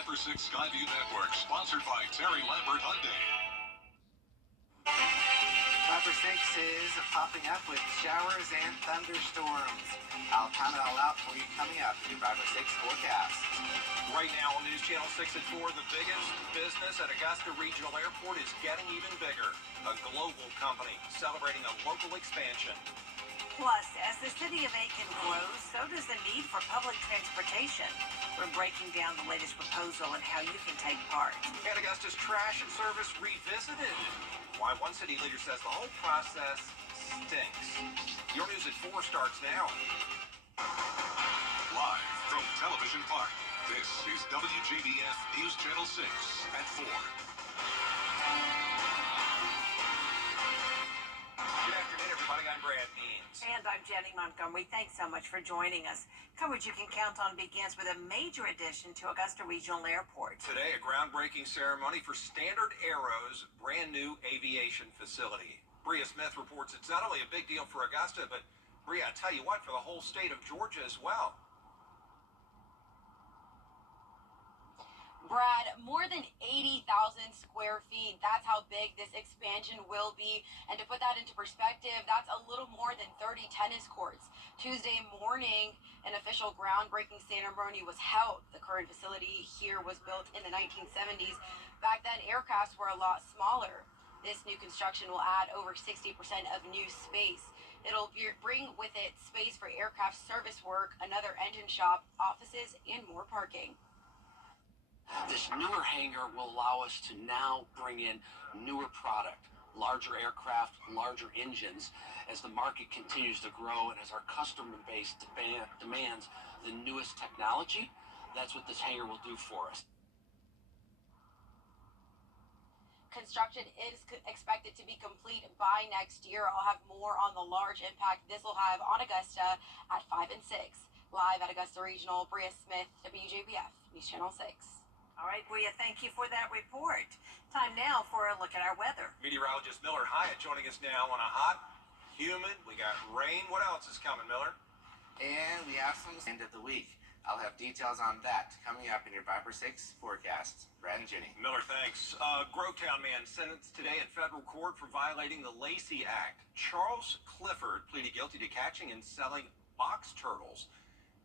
5 for 6 Skyview Network, sponsored by Terry Lambert Hyundai. 5 for 6 is popping up with showers and thunderstorms. I'll count it all out for you coming up in your 5 for 6 forecast. Right now on News Channel 6 at 4, the biggest business at Augusta Regional Airport is getting even bigger. A global company celebrating a local expansion. Plus, as the city of Aiken grows, so does the need for public transportation. We're breaking down the latest proposal and how you can take part. And Augusta's trash service revisited. Why one city leader says the whole process stinks. Your News at 4 starts now. Live from Television Park, this is WJBF News Channel 6 at 4. Good afternoon, everybody. I'm Brad Means. And I'm Jenny Montgomery. Thanks so much for joining us. Coverage you can count on begins with a major addition to Augusta Regional Airport. Today, a groundbreaking ceremony for Standard Aero's brand new aviation facility. Bria Smith reports it's not only a big deal for Augusta, but Bria, I tell you what, for the whole state of Georgia as well. Brad, more than 80,000 square feet. That's how big this expansion will be. And to put that into perspective, that's a little more than 30 tennis courts. Tuesday morning, an official groundbreaking ceremony was held. The current facility here was built in the 1970s. Back then, aircrafts were a lot smaller. This new construction will add over 60% of new space. It'll bring with it space for aircraft service work, another engine shop, offices, and more parking. This newer hangar will allow us to now bring in newer product, larger aircraft, larger engines, as the market continues to grow and as our customer base demands the newest technology. That's what this hangar will do for us. Construction is expected to be complete by next year. I'll have more on the large impact this will have on Augusta at 5 and 6. Live at Augusta Regional, Bria Smith, WJBF, News Channel 6. All right, Bria, thank you for that report. Time now for a look at our weather. Meteorologist Miller Hyatt joining us now on a hot, humid, we got rain. What else is coming, Miller? And we have some end of the week. I'll have details on that coming up in your 5 for 6 forecast. Brad and Jenny. Miller, thanks. Grovetown man sentenced today in federal court for violating the Lacey Act. Charles Clifford pleaded guilty to catching and selling box turtles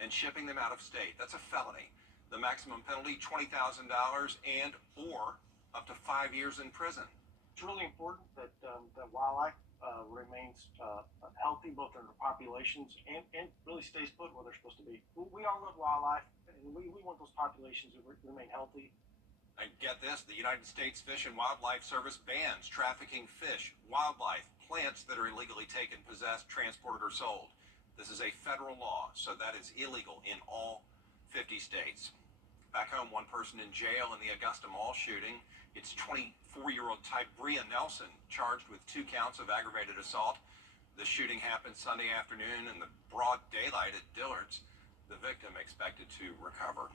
and shipping them out of state. That's a felony. The maximum penalty, $20,000 and or up to 5 years in prison. It's really important that wildlife remains healthy, both in the populations and really stays put where they're supposed to be. We all love wildlife, and we want those populations to remain healthy. And get this, the United States Fish and Wildlife Service bans trafficking fish, wildlife, plants that are illegally taken, possessed, transported, or sold. This is a federal law, so that is illegal in all 50 states. Back home, one person in jail in the Augusta Mall shooting. It's 24-year-old Bria Nelson, charged with 2 counts of aggravated assault. The shooting happened Sunday afternoon in the broad daylight at Dillard's. The victim expected to recover.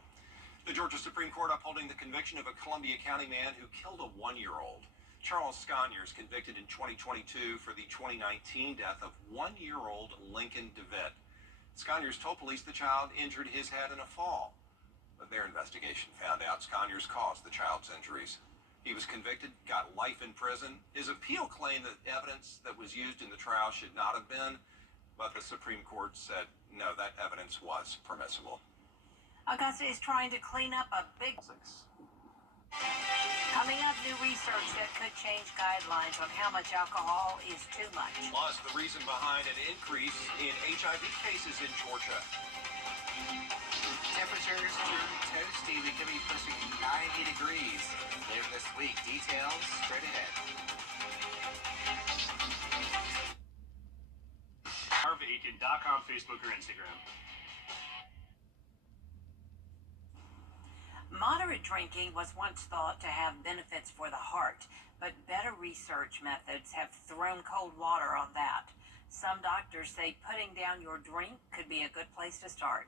The Georgia Supreme Court upholding the conviction of a Columbia County man who killed a 1-year-old. Charles Sconyers convicted in 2022 for the 2019 death of 1-year-old Lincoln DeVitt. Sconyers told police the child injured his head in a fall. But their investigation found out Sconyers caused the child's injuries. He was convicted, got life in prison. His appeal claimed that evidence that was used in the trial should not have been, but the Supreme Court said no, that evidence was permissible. Augusta is trying to clean up a big... Coming up, new research that could change guidelines on how much alcohol is too much. Plus, the reason behind an increase in HIV cases in Georgia. Temperatures turn toasty. We could be pushing 90 degrees later this week. Details straight ahead. Aiken.com, Facebook, or Instagram. Moderate drinking was once thought to have benefits for the heart, but better research methods have thrown cold water on that. Some doctors say putting down your drink could be a good place to start.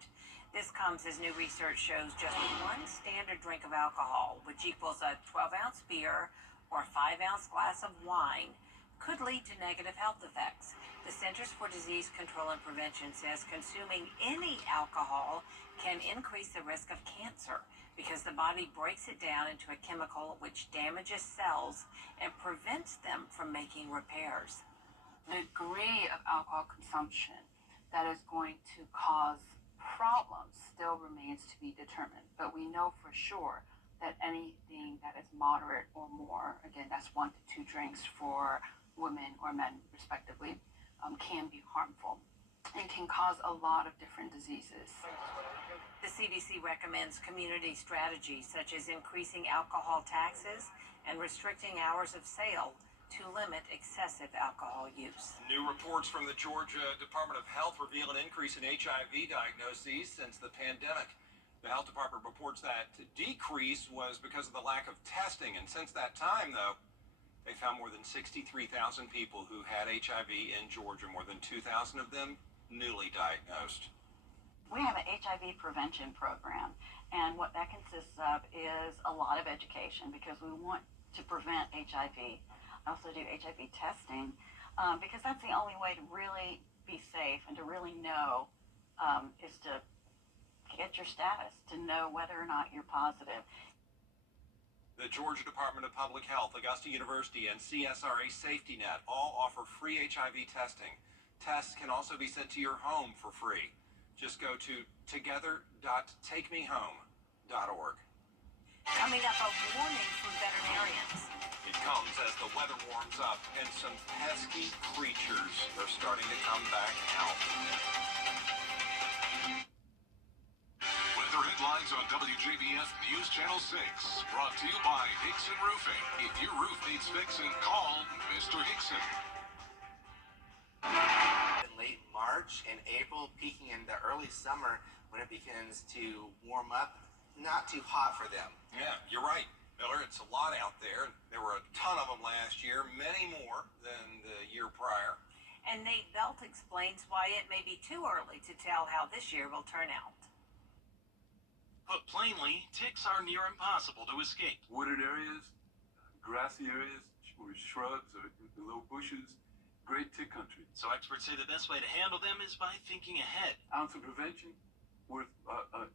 This comes as new research shows just one standard drink of alcohol, which equals a 12-ounce beer or a 5-ounce glass of wine, could lead to negative health effects. The Centers for Disease Control and Prevention says consuming any alcohol can increase the risk of cancer because the body breaks it down into a chemical which damages cells and prevents them from making repairs. The degree of alcohol consumption that is going to cause problems still remains to be determined, but we know for sure that anything that is moderate or more, again, that's 1 to 2 drinks for women or men respectively, can be harmful and can cause a lot of different diseases. The CDC recommends community strategies such as increasing alcohol taxes and restricting hours of sale to limit excessive alcohol use. New reports from the Georgia Department of Health reveal an increase in HIV diagnoses since the pandemic. The health department reports that decrease was because of the lack of testing, and since that time, though, they found more than 63,000 people who had HIV in Georgia, more than 2,000 of them newly diagnosed. We have an HIV prevention program, and what that consists of is a lot of education because we want to prevent HIV. I also do HIV testing because that's the only way to really be safe and to really know is to get your status, to know whether or not you're positive. The Georgia Department of Public Health, Augusta University, and CSRA Safety Net all offer free HIV testing. Tests can also be sent to your home for free. Just go to together.takemehome.org. Coming up, a warning from veterinarians. It comes as the weather warms up and some pesky creatures are starting to come back out. Weather headlines on WJBF News Channel 6. Brought to you by Hickson Roofing. If your roof needs fixing, call Mr. Hickson. In late March and April, peaking in the early summer when it begins to warm up. Not too hot for them. Yeah, you're right, Miller. It's a lot out there. There were a ton of them last year, many more than the year prior. And Nate Belt explains why it may be too early to tell how this year will turn out. Put plainly, ticks are near impossible to escape. Wooded areas, grassy areas, or shrubs or low bushes, great tick country. So experts say the best way to handle them is by thinking ahead. Ounce of prevention worth a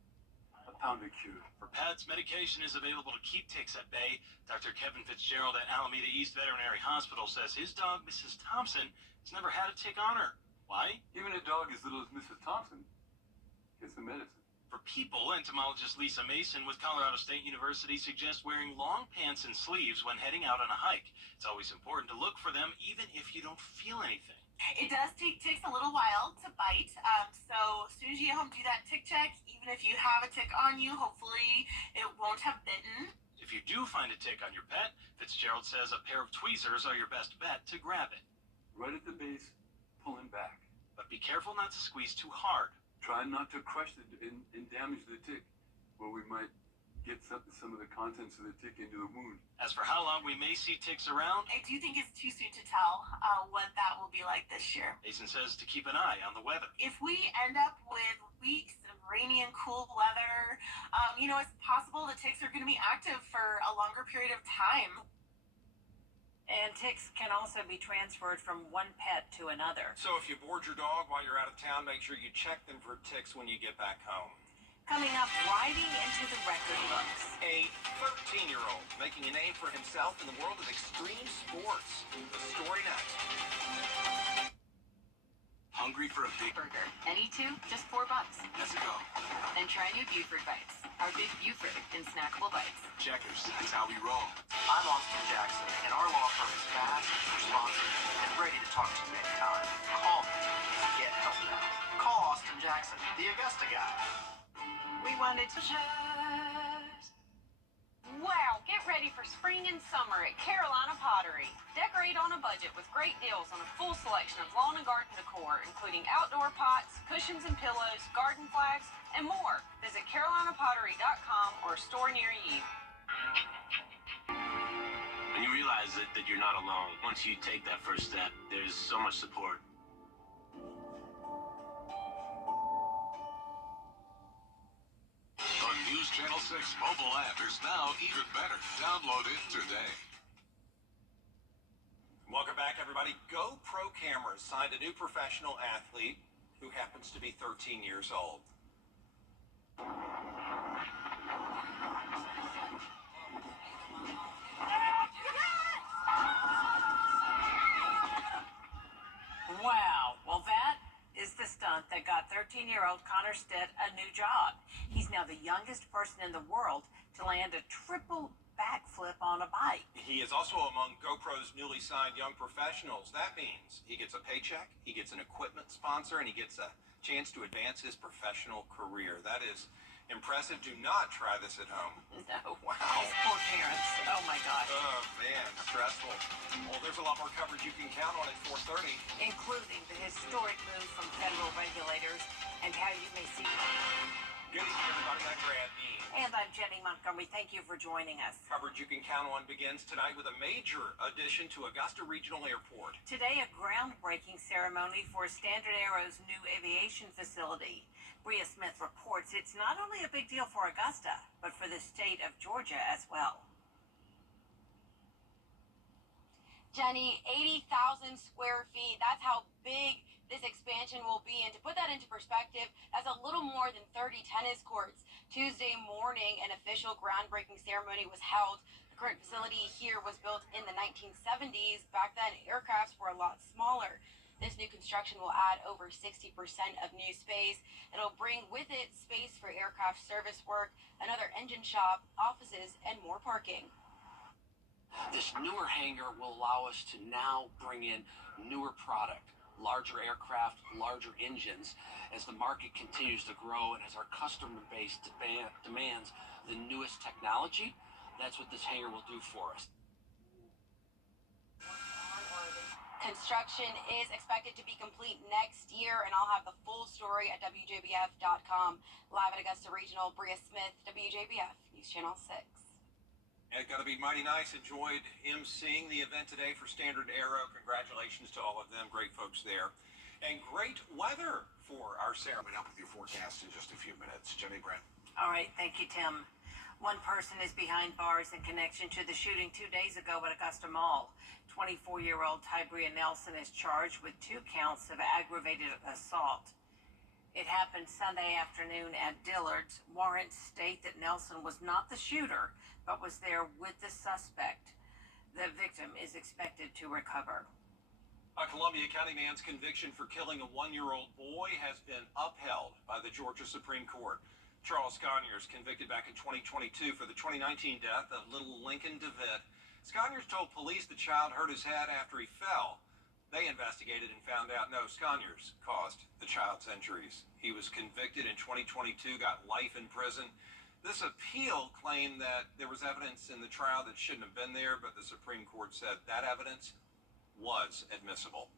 pound of cure. For pets, medication is available to keep ticks at bay. Dr. Kevin Fitzgerald at Alameda East Veterinary Hospital says his dog, Mrs. Thompson, has never had a tick on her. Why? Even a dog as little as Mrs. Thompson gets the medicine. For people, entomologist Lisa Mason with Colorado State University suggests wearing long pants and sleeves when heading out on a hike. It's always important to look for them even if you don't feel anything. It does take ticks a little while to bite, so as soon as you get home, do that tick check. Even if you have a tick on you, hopefully it won't have bitten. If you do find a tick on your pet, Fitzgerald says a pair of tweezers are your best bet to grab it. Right at the base, pulling back. But be careful not to squeeze too hard. Try not to crush and damage the tick, where we might get some of the contents of the tick into the wound. As for how long we may see ticks around, I do think it's too soon to tell what that will be like this year. Mason says to keep an eye on the weather. If we end up with weeks of rainy and cool weather, it's possible the ticks are going to be active for a longer period of time. And ticks can also be transferred from one pet to another. So if you board your dog while you're out of town, make sure you check them for ticks when you get back home. Coming up, riding into the record books. A 13-year-old making a name for himself in the world of extreme sports. The story next. Hungry for a big Burger. Any two, just $4. Let's go. Then try new Buford Bites. Our big Buford in snackable bites. Checkers. That's how we roll. I'm Austin Jackson, and our law firm is fast, responsive, and ready to talk to you anytime. Call me. Get help now. Call Austin Jackson, the Augusta guy. We wanted to Wow, get ready for spring and summer at Carolina Pottery. Decorate on a budget with great deals on a full selection of lawn and garden decor, including outdoor pots, cushions and pillows, garden flags, and more. Visit carolinapottery.com or a store near you. And you realize that you're not alone. Once you take that first step, there's so much support. The News Channel 6 mobile app is now even better. Download it today. Welcome back, everybody. GoPro Cameras signed a new professional athlete who happens to be 13 years old. Wow, well that is the stunt that got 13-year-old Connor Stitt a new job. He's now the youngest person in the world to land a triple backflip on a bike. He is also among GoPro's newly signed young professionals. That means he gets a paycheck, he gets an equipment sponsor, and he gets a chance to advance his professional career. That is impressive. Do not try this at home. No. Wow. His poor parents. Oh my gosh. Oh, man, stressful. Well, there's a lot more coverage you can count on at 4:30. Including the historic move from federal regulators and how you may see. Good evening, everybody. I'm Brad Mean. And I'm Jenny Montgomery. Thank you for joining us. Coverage you can count on begins tonight with a major addition to Augusta Regional Airport. Today, a groundbreaking ceremony for Standard Aero's new aviation facility. Bria Smith reports it's not only a big deal for Augusta, but for the state of Georgia as well. Jenny, 80,000 square feet. That's how big this expansion will be. And to put that into perspective, that's a little more than 30 tennis courts. Tuesday morning, an official groundbreaking ceremony was held. The current facility here was built in the 1970s. Back then, aircrafts were a lot smaller. This new construction will add over 60% of new space. It'll bring with it space for aircraft service work, another engine shop, offices, and more parking. This newer hangar will allow us to now bring in newer product, larger aircraft, larger engines, as the market continues to grow and as our customer base demands the newest technology. That's what this hangar will do for us. Construction is expected to be complete next year, and I'll have the full story at WJBF.com. Live at Augusta Regional, Bria Smith, WJBF, News Channel 6. It's got to be mighty nice. Enjoyed emceeing the event today for Standard Aero. Congratulations to all of them. Great folks there. And great weather for our ceremony. Up with your forecast in just a few minutes. Jenny Brent. All right, thank you, Tim. One person is behind bars in connection to the shooting 2 days ago at Augusta Mall. 24-year-old Tybria Nelson is charged with 2 counts of aggravated assault. It happened Sunday afternoon at Dillard's. Warrants state that Nelson was not the shooter, but was there with the suspect. The victim is expected to recover. A Columbia County man's conviction for killing a 1-year-old boy has been upheld by the Georgia Supreme Court. Charles Sconyers, convicted back in 2022 for the 2019 death of little Lincoln DeVitt. Sconyers told police the child hurt his head after he fell. They investigated and found out no, Sconyers caused the child's injuries. He was convicted in 2022, got life in prison. This appeal claimed that there was evidence in the trial that shouldn't have been there, but the Supreme Court said that evidence was admissible.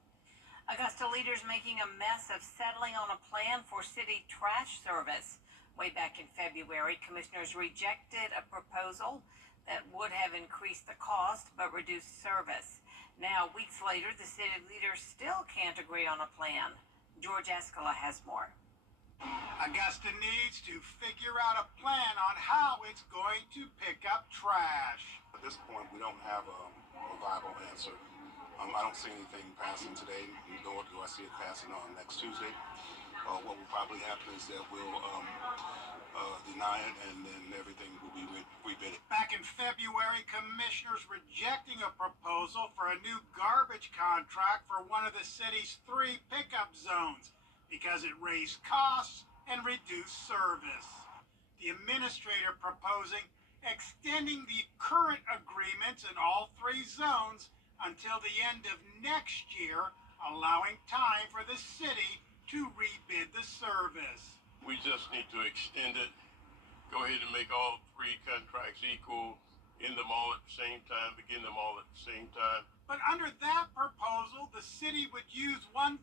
Augusta leaders making a mess of settling on a plan for city trash service. Way back in February, commissioners rejected a proposal that would have increased the cost but reduced service. Now, weeks later, the city leaders still can't agree on a plan. George Escala has more. Augusta needs to figure out a plan on how it's going to pick up trash. At this point, we don't have a viable answer. I don't see anything passing today, nor do I see it passing on next Tuesday. What will probably happen is that we'll deny it, and then everything will be rebid. Back in February, commissioners rejecting a proposal for a new garbage contract for one of the city's 3 pickup zones because it raised costs and reduced service. The administrator proposing extending the current agreements in all 3 zones until the end of next year, allowing time for the city to rebid the service. We just need to extend it, go ahead and make all 3 contracts equal, end them all at the same time, begin them all at the same time. But under that proposal, the city would use $1.4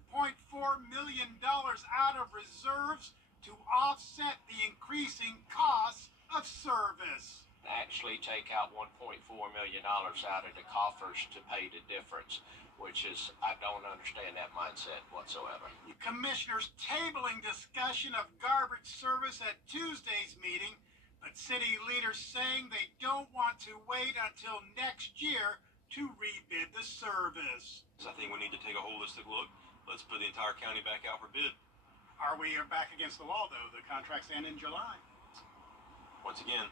million out of reserves to offset the increasing costs of service. Actually take out $1.4 million out of the coffers to pay the difference, which is, I don't understand that mindset whatsoever. Commissioners tabling discussion of garbage service at Tuesday's meeting, but city leaders saying they don't want to wait until next year to rebid the service. I think we need to take a holistic look. Let's put the entire county back out for bid. Are we back against the wall, though? The contracts end in July. Once again,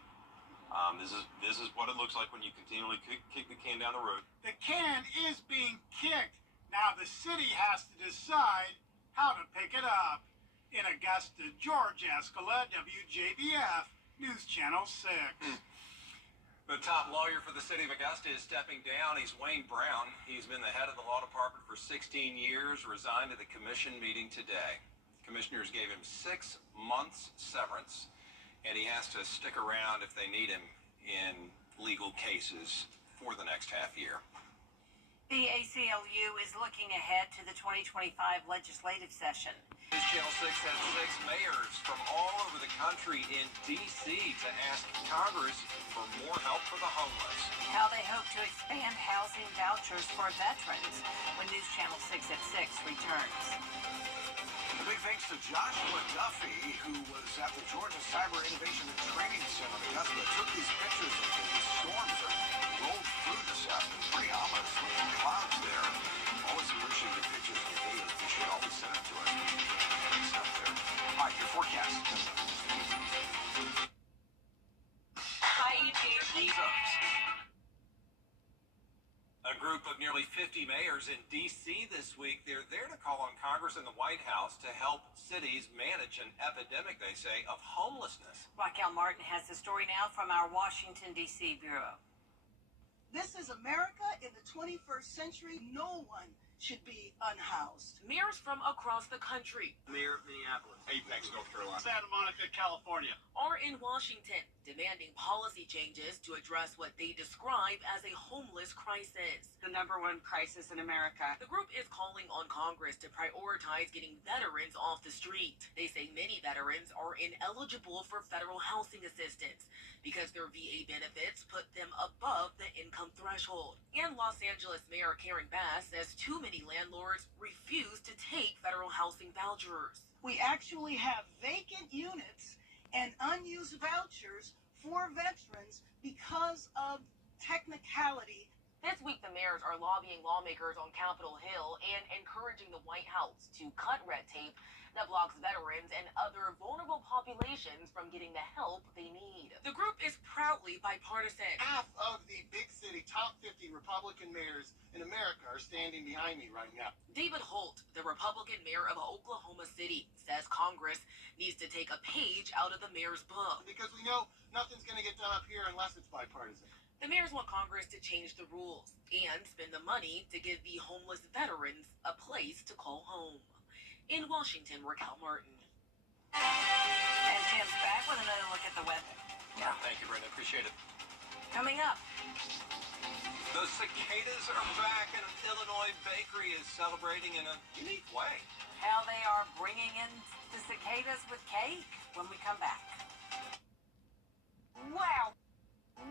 this is what it looks like when you continually kick the can down the road. The can is being kicked. Now the city has to decide how to pick it up. In Augusta, George Escala, WJBF, News Channel 6. The top lawyer for the city of Augusta is stepping down. He's Wayne Brown. He's been the head of the law department for 16 years, resigned at the commission meeting today. Commissioners gave him 6 months severance, and he has to stick around if they need him in legal cases for the next half year. The ACLU is looking ahead to the 2025 legislative session. News Channel 6 has 6 mayors from all over the country in D.C. to ask Congress for more help for the homeless. How they hope to expand housing vouchers for veterans when News Channel 6 at 6 returns. A big thanks to Joshua Duffy, who was at the Georgia Cyber Innovation and Training Center in Augusta, took these pictures of the storms that rolled through this afternoon. Pretty ominous looking clouds there. Always appreciate your pictures and videos. You should always send it to us. Great stuff there. All right, your forecast. Hi, ET. A group of nearly 50 mayors in D.C. this week, they're there to call on Congress and the White House to help cities manage an epidemic, they say, of homelessness. Raquel Martin has the story now from our Washington, D.C. bureau. This is America in the 21st century. No one should be unhoused. Mayors from across the country. Mayor of Minneapolis. Apex, North Carolina. Santa Monica, California. Are in Washington demanding policy changes to address what they describe as a homeless crisis. The #1 crisis in America. The group is calling on Congress to prioritize getting veterans off the street. They say many veterans are ineligible for federal housing assistance because their VA benefits put them above the income threshold. And Los Angeles Mayor Karen Bass says too many landlords refuse to take federal housing vouchers. We actually have vacant units and unused vouchers for veterans because of technicality. This week, the mayors are lobbying lawmakers on Capitol Hill and encouraging the White House to cut red tape that blocks veterans and other vulnerable populations from getting the help they need. The group is proudly bipartisan. Half of the big city top 50 Republican mayors in America are standing behind me right now. David Holt, the Republican mayor of Oklahoma City, says Congress needs to take a page out of the mayor's book. Because we know nothing's going to get done up here unless it's bipartisan. The mayors want Congress to change the rules and spend the money to give the homeless veterans a place to call home. In Washington, Raquel Martin. And Tim's back with another look at the weather. Yeah, thank you, Brenda. Appreciate it. Coming up. The cicadas are back, and an Illinois bakery is celebrating in a unique way. How they are bringing in the cicadas with cake when we come back. Wow.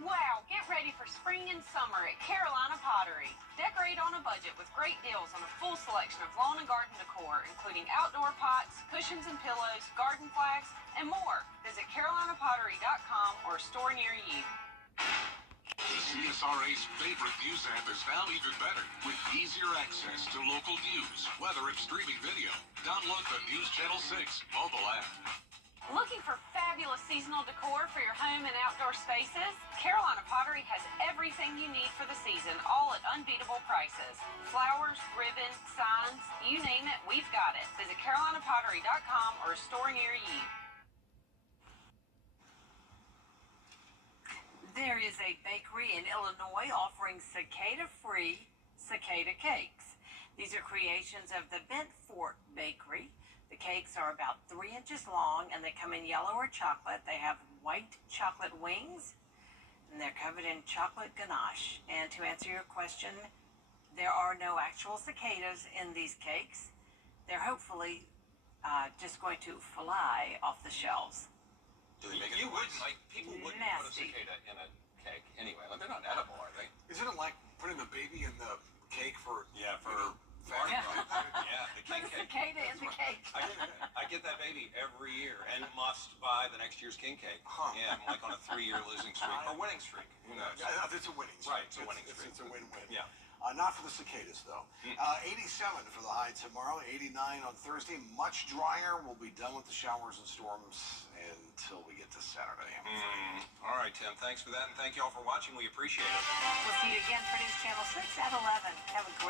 Wow, get ready for spring and summer at Carolina Pottery. Decorate on a budget with great deals on a full selection of lawn and garden decor, including outdoor pots, cushions and pillows, garden flags, and more. Visit carolinapottery.com or a store near you. The CSRA's favorite news app is now even better with easier access to local news, weather, and streaming video. Download the News Channel 6 mobile app. Looking for fabulous seasonal decor for your home and outdoor spaces? Carolina Pottery has everything you need for the season, all at unbeatable prices. Flowers, ribbon, signs, you name it, we've got it. Visit carolinapottery.com or a store near you. There is a bakery in Illinois offering cicada-free cicada cakes. These are creations of the Bent Fork Bakery. The cakes are about 3 inches long, and they come in yellow or chocolate. They have white chocolate wings, and they're covered in chocolate ganache. And to answer your question, there are no actual cicadas in these cakes. They're hopefully just going to fly off the shelves. Do they make it? People wouldn't put a cicada in a cake anyway. Like, they're not edible, are they? Isn't it like putting the baby in the cake for family. Yeah, the king cake. Cicada in the cake. I get that baby every year and must buy the next year's king cake. Huh. Yeah, I'm like on a 3-year losing streak or winning streak. Who knows? It's a winning streak. Right, it's a winning streak. It's a win-win. Yeah. Not for the cicadas, though. 87 for the high tomorrow, 89 on Thursday. Much drier. We'll be done with the showers and storms until we get to Saturday. All right, Tim. Thanks for that, and thank you all for watching. We appreciate it. We'll see you again for News Channel 6 at 11. Have a great